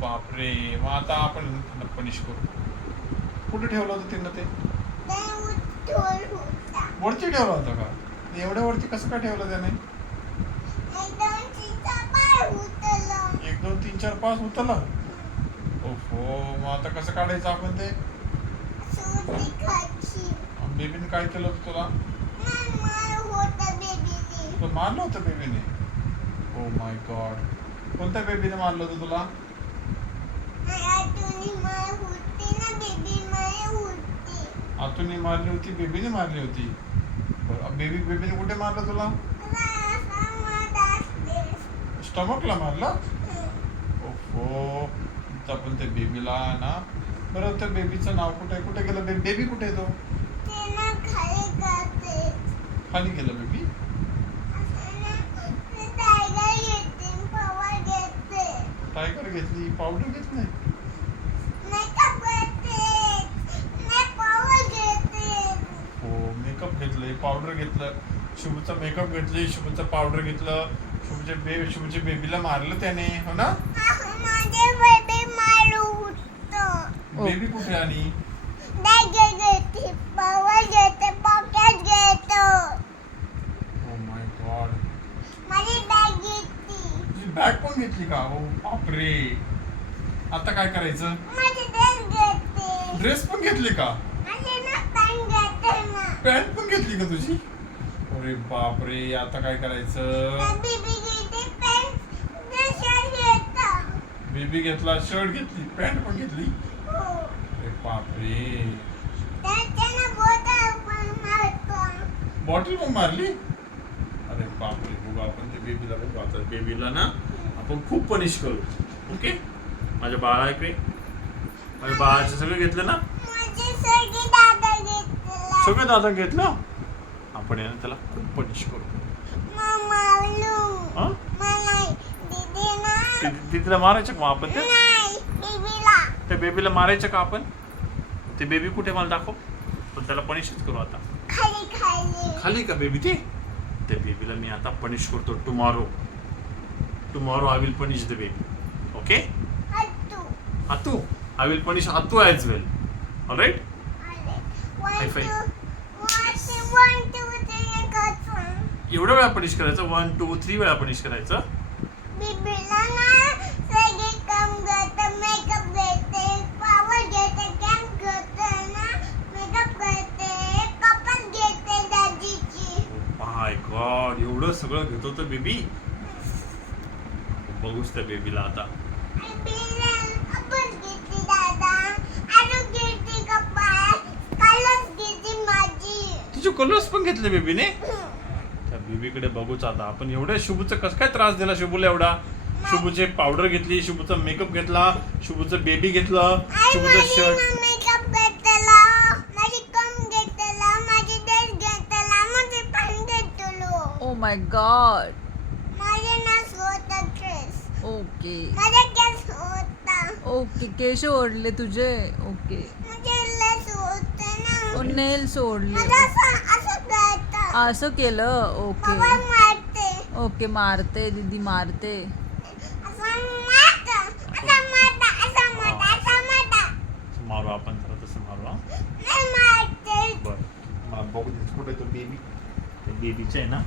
बापरे, मग आता आपण पनिश करू. कुठे ठेवलं होतं तिनं ते? वरती ठेवलं होतं का? एवढ्या वरती कसं काय ठेवलं त्याने? 1 2 3 4 5 उतरला. ओहो, मग आता कसं काढायचं आपण ते? बेबीने काय केलं होतं तुला? तू मारलं होतं बेबीने? ओ माय गॉड, कोणत्या बेबीने मारलं होतं तुला? आतूने मारली होती, बेबीने मारली होती. बेबीने कुठे मारलं तुला? स्टमकला मारलं? ओहो, आपण त्या बेबीला ना, बरं त्या बेबीचं नाव कुठे गेलं? बेबी कुठे आहे? तो खाली गेलं बेबी. टायगर घेतली, पावडर घेतली. हो, मेकअप घेतलंय, पावडर घेतलं, शुभचा मेकअप घेतली, शुभचं पावडर घेतलं, शुभच्या बेबीला मारलं त्याने, हो ना? बेबी कुठे आली? बॅग पण घेतली का? हो बापरे, आता काय करायचं? ड्रेस पण घेतली का? पॅन्ट पण घेतली का तुझी? अरे बापरे, आता काय करायचं? बेबी घेतला, शर्ट घेतली, पॅन्ट पण घेतली. अरे बापरे, बॉटल पण मारली. अरे बापरे, बघू आपण ते बेबीला बघू. आता बेबीला ना आपण खूप पनिश करू. ओके, माझ्या बाळाकडे, माझ्या बाळाचं सगळं घेतलं ना? सगळं दादा घेतलं. आपण आहे ना त्याला खूप पनिश करू. दीदीला मारायचं का आपण? त्या बेबीला मारायचं का आपण? ते बेबी कुठे मला दाखव. पण त्याला पनिशच करू आता. खाली का बेबी ते? त्या बेबीला मी आता पनिश करतो. Tomorrow I will punish the baby. Okay, Attu, I will punish Attu as well. Alright? High five. एवढं वेळा पनिश करायचं? 1 2 3 वेळा पनिश करायचं. माय गॉड, एवढं सगळं घेतो तर बेबी. बघूच त्या बेबीला आता. तुझे कलर्स पण घेतले बेबीने? त्या बेबीकडे बघूच आता आपण. एवढ्या शुभूचं कसं काय त्रास दिला शुभूला एवढा? शुभूचे पावडर घेतली, शुभूचा मेकअप घेतला, शुभूचं बेबी घेतलं, शुभूचं shirt. Oh my god. Okay okay, केश ओढले तुझे. ओके, नेल्स ओढले. असं केलं? ओके ओके, मारते दीदी, मारते. मारू आपण जरा तसं मारू. बरं, मला बघू दे कुठे तो बेबी. त्या बेबीचं आहे ना